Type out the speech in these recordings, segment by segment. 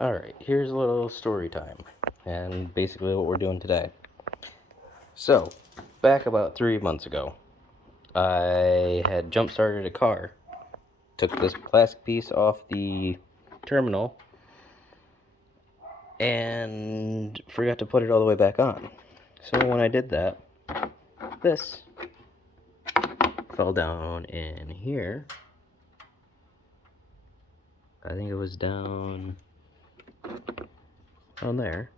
Alright, here's a little story time, and basically what we're doing today. So, back about 3 months ago, I had jump-started a car, took this plastic piece off the terminal, and forgot to put it all the way back on. So when I did that, this fell down in here. I think it was down there.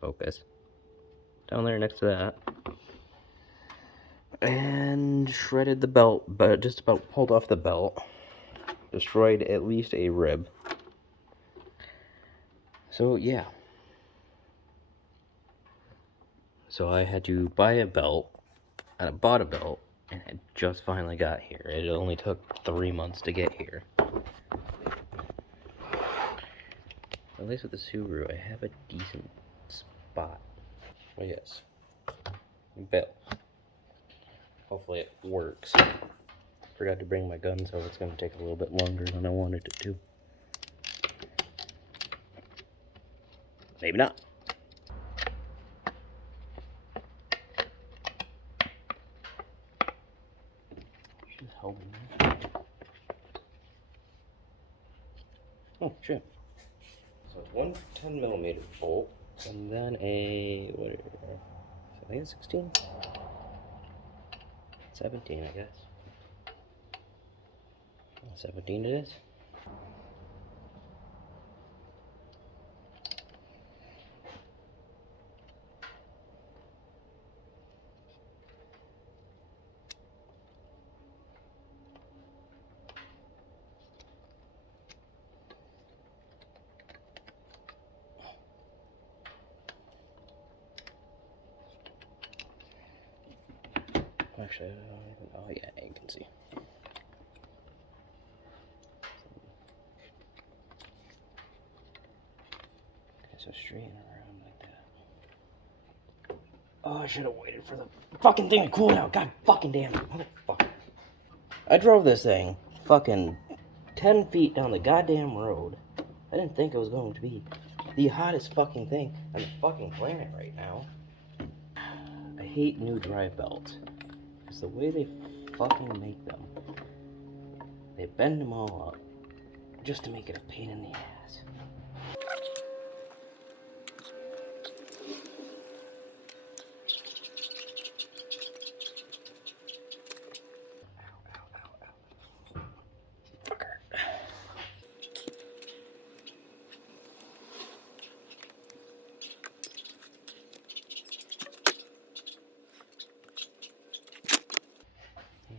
Focus. Down there next to that. And shredded the belt, but just about pulled off the belt. Destroyed at least a rib. So yeah. So I had to buy a belt, and I bought a belt, and it just finally got here. It only took 3 months to get here. At least with the Subaru, I have a decent spot. Oh yes. Belt. Hopefully it works. Forgot to bring my gun, so it's going to take a little bit longer than I wanted it to. Maybe not. She's holding that. Oh, shit. So it's one 10mm bolt, and then a, what is it? I think it's 16? 17, I guess. 17 it is. Actually, I don't even, oh yeah, you can see. Okay, so straighten around like that. Oh, I should have waited for the fucking thing to cool down. God fucking damn it, motherfucker. I drove this thing fucking 10 feet down the goddamn road. I didn't think it was going to be the hottest fucking thing on the fucking planet right now. I hate new drive belts. It's the way they fucking make them. They bend them all up just to make it a pain in the ass.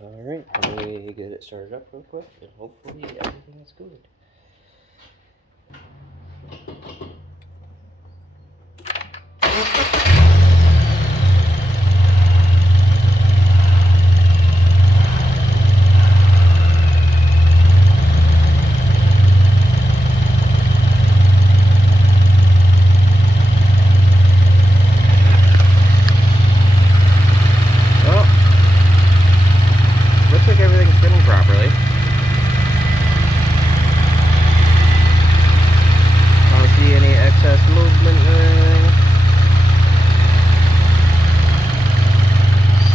Alright, let me get it started up real quick, and hopefully everything is good. Looks like everything's spinning properly. I don't see any excess movement or anything.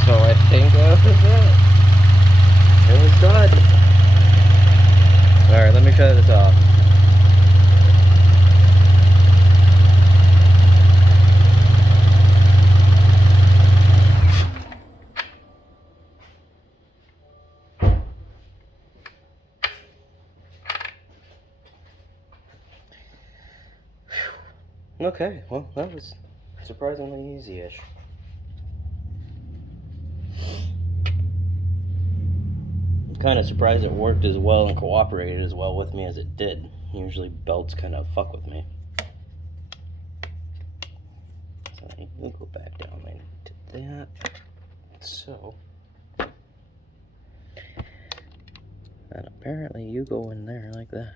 So I think that was it. It was done. Alright, let me shut this off. Okay, well, that was surprisingly easy-ish. I'm kind of surprised it worked as well and cooperated as well with me as it did. Usually belts kind of fuck with me. So we'll go back down like to that. So, and apparently you go in there like that.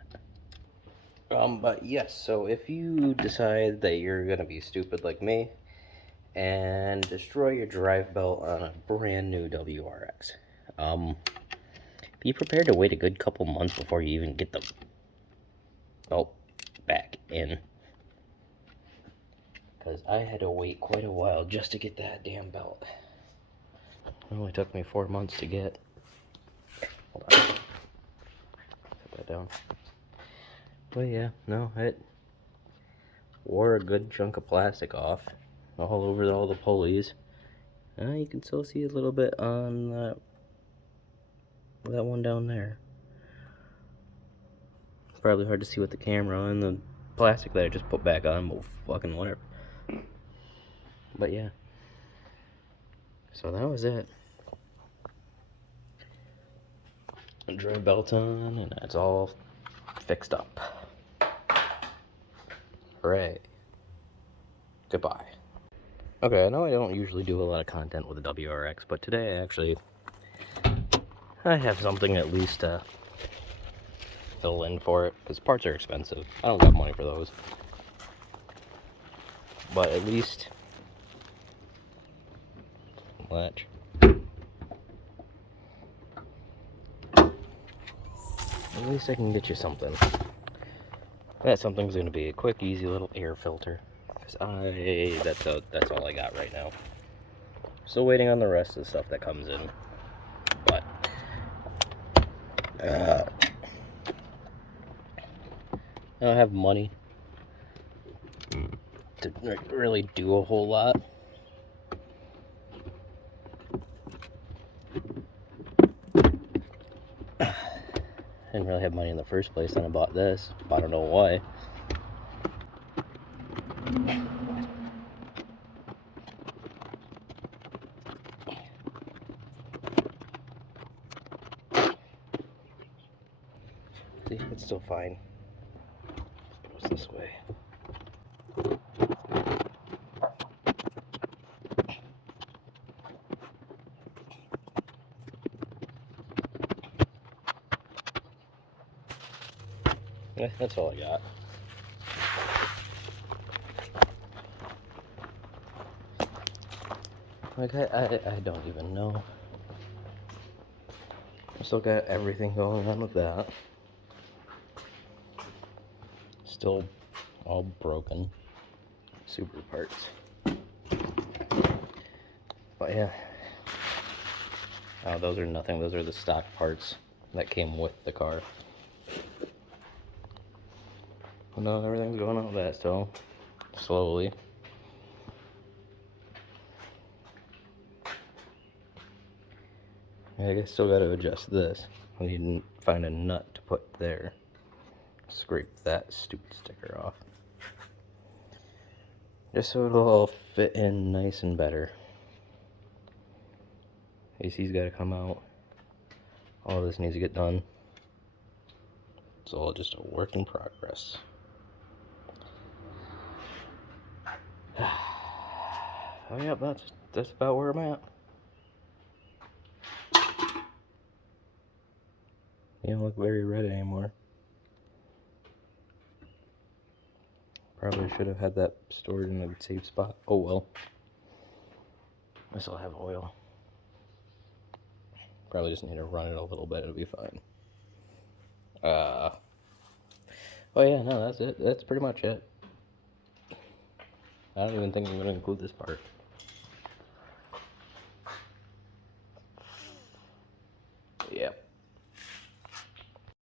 But yes, so if you decide that you're gonna be stupid like me and destroy your drive belt on a brand new WRX, be prepared to wait a good couple months before you even get the belt back in. Because I had to wait quite a while just to get that damn belt. It only took me 4 months to get. Hold on. Set that down. But yeah, no, it wore a good chunk of plastic off all over all the pulleys. You can still see a little bit on that one down there. Probably hard to see with the camera and the plastic that I just put back on, but fucking whatever. But yeah. So that was it. Drive belt on, and that's all fixed up. Hooray. Goodbye. Okay, I know I don't usually do a lot of content with the WRX, but today I have something at least to fill in for it, because parts are expensive. I don't got money for those. But at least latch. At least I can get you something. That something's gonna be a quick, easy little air filter. Cause that's all I got right now. Still waiting on the rest of the stuff that comes in. But I don't have money to really do a whole lot. I didn't really have money in the first place, then I bought this. I don't know why. See, it's still fine. It goes this way. Yeah, that's all I got. Like, I don't even know. I still got everything going on with that. Still all broken. Super parts. But yeah. Oh, those are nothing. Those are the stock parts that came with the car. But no, everything's going on with that still. Slowly. I still got to adjust this. I need to find a nut to put there. Scrape that stupid sticker off. Just so it'll all fit in nice and better. AC's got to come out. All this needs to get done. It's all just a work in progress. Oh yeah, that's about where I'm at. You don't look very red anymore. Probably should have had that stored in a safe spot. Oh well. I still have oil. Probably just need to run it a little bit, it'll be fine. Oh yeah, no, that's it. That's pretty much it. I don't even think I'm gonna include this part.